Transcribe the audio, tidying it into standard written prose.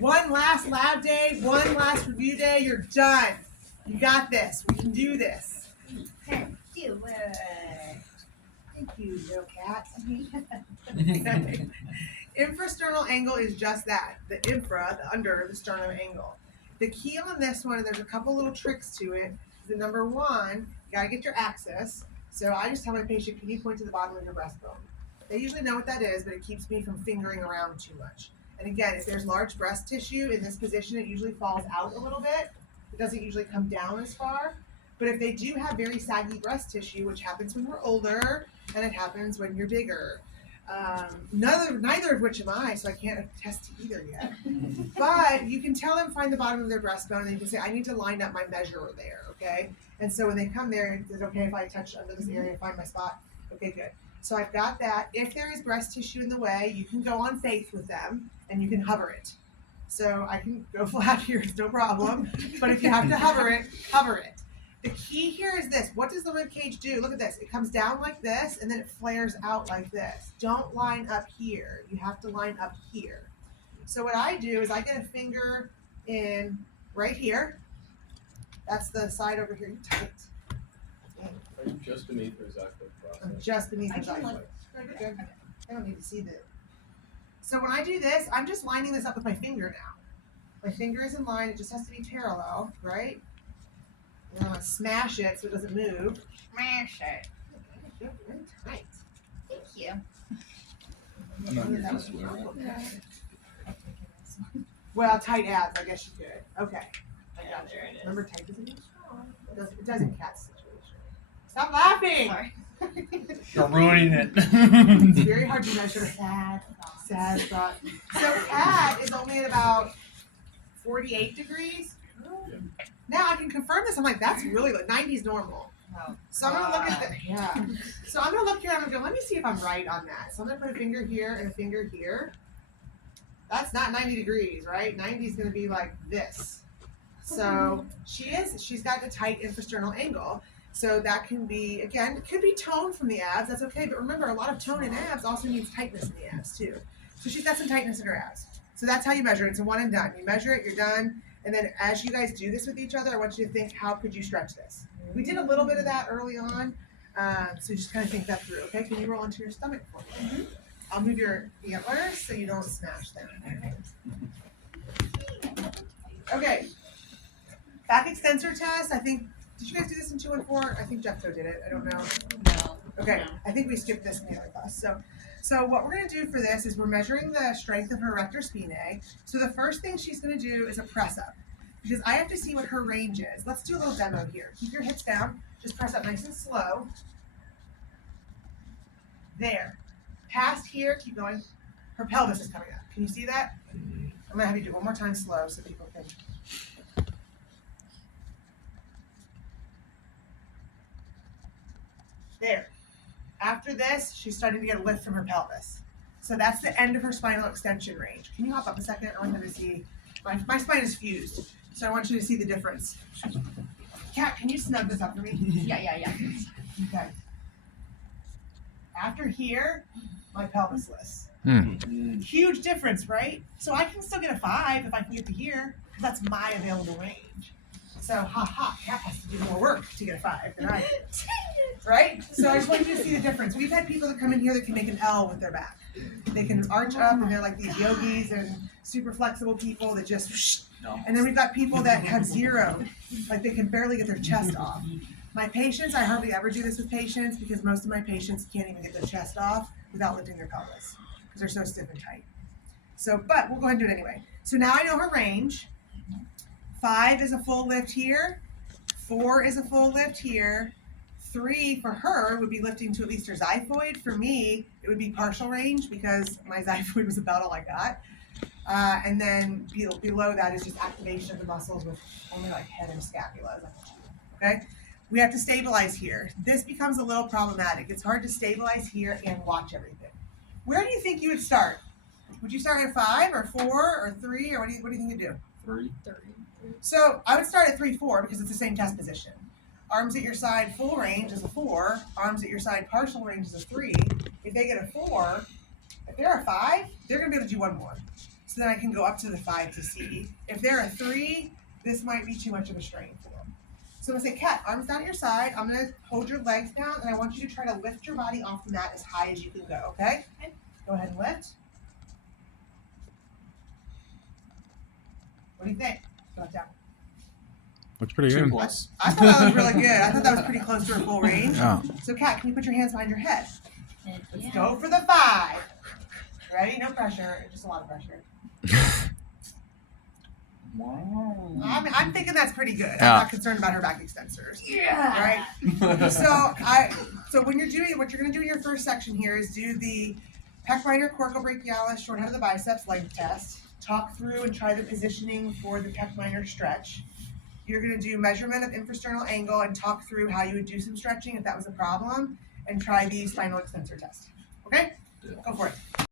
One last lab day, one last review day, you're done. You got this. We can do this. Thank you. Thank you, little cat. Infrasternal angle is just that. The infra, the under the sternum angle. The key on this one, there's a couple little tricks to it. The number one, you gotta get your axis. So I just tell my patient, can you point to the bottom of your breastbone? They usually know what that is, but it keeps me from fingering around too much. And again, if there's large breast tissue in this position, it usually falls out a little bit. It doesn't usually come down as far. But if they do have very saggy breast tissue, which happens when we're older, and it happens when you're bigger. Neither of which am I, so I can't attest to either yet. But you can tell them find the bottom of their breastbone, and you can say, I need to line up my measurer there, okay? And so when they come there, is it okay if I touch under this area and find my spot? Okay, good. So I've got that. If there is breast tissue in the way, you can go on faith with them, and you can hover it. So I can go flat here, it's no problem. But if you have to hover it, hover it. The key here is this. What does the rib cage do? Look at this. It comes down like this, and then it flares out like this. Don't line up here. You have to line up here. So what I do is I get a finger in right here. That's the side over here. Tight. Are you just beneath or exactly across? I'm just beneath the side. Good. I don't need to see that. So when I do this, I'm just lining this up with my finger now. My finger is in line. It just has to be parallel, right? And I'm going to smash it so it doesn't move. Smash it. Good, very tight. Thank you. Well, tight abs, I guess you could. Okay. I Yeah, got you. there it is. Remember, tight doesn't mean strong. It does in cat's situation. Stop laughing! Sorry. You're ruining it. It's very hard to measure. Sad thought. So cat is only at about 48 degrees. Now I can confirm this. I'm like, that's really low. 90 is normal. Oh, So I'm gonna look at the, yeah. So I'm gonna look here, I'm gonna go, let me see if I'm right on that. So I'm gonna put a finger here and a finger here. That's not 90 degrees, right? 90 is gonna be like this. So she's got the tight infrasternal angle. So that can be, again, it could be tone from the abs, that's okay. But remember, a lot of tone in abs also means tightness in the abs too. So she's got some tightness in her abs. So that's how you measure it. It's a one and done. You measure it, you're done. And then as you guys do this with each other, I want you to think, how could you stretch this? We did a little bit of that early on. So just kind of think that through, okay? Can you roll onto your stomach for me? Mm-hmm. I'll move your antlers so you don't smash them. Okay. Back extensor test, I think, did you guys do this in 2 and 4? I think Jeffco did it, I don't know. No. Okay, I think we skipped this in the other class. So what we're gonna do for this is we're measuring the strength of her rector spinae. So the first thing she's gonna do is a press up, because I have to see what her range is. Let's do a little demo here. Keep your hips down, just press up nice and slow. There. Past here, keep going. Her pelvis is coming up. Can you see that? I'm gonna have you do it one more time slow so people can. There. After this, she's starting to get a lift from her pelvis. So that's the end of her spinal extension range. Can you hop up a second? I want them to see. My spine is fused, so I want you to see the difference. Kat, can you snug this up for me? Yeah. Okay. After here, my pelvis lifts. Huge difference, right? So I can still get a 5 if I can get to here, because that's my available range. So, Kat has to do more work to get a 5 than I do. Right? So I just want you to see the difference. We've had people that come in here that can make an L with their back. They can arch up, and they're like these yogis and super flexible people that just whoosh. And then we've got people that have 0, like they can barely get their chest off. My patients, I hardly ever do this with patients because most of my patients can't even get their chest off without lifting their pelvis because they're so stiff and tight. So, but we'll go ahead and do it anyway. So now I know her range. 5 is a full lift here. 4 is a full lift here. 3 for her would be lifting to at least her xiphoid. For me, it would be partial range because my xiphoid was about all I got. And then below that is just activation of the muscles with only like head and scapula. Okay? We have to stabilize here. This becomes a little problematic. It's hard to stabilize here and watch everything. Where do you think you would start? Would you start at 5 or 4 or 3 or what do you think you'd do? 3. So I would start at 3-4 because it's the same test position. Arms at your side full range is a 4. Arms at your side partial range is a 3. If they get a 4, if they're a 5, they're going to be able to do one more. so then I can go up to the 5 to see. If they're a 3, this might be too much of a strain for them. So I'm gonna say, Kat, arms down at your side. I'm gonna hold your legs down, and I want you to try to lift your body off the mat as high as you can go, okay? Okay. Go ahead and lift. What do you think? Drop down. Looks pretty 2 good. plus. I thought that was really good. I thought that was pretty close to her full range. Oh. So, Kat, can you put your hands behind your head? Heck Let's yeah. go for the 5. Ready? No pressure. Just a lot of pressure. Wow. I'm thinking that's pretty good. Yeah. I'm not concerned about her back extensors. Yeah. Right? So when you're doing what you're gonna do in your first section here is do the pec minor coracobrachialis short head of the biceps leg test. Talk through and try the positioning for the pec minor stretch. You're gonna do measurement of infrasternal angle and talk through how you would do some stretching if that was a problem, and try the spinal extensor test. Okay? Yeah. Go for it.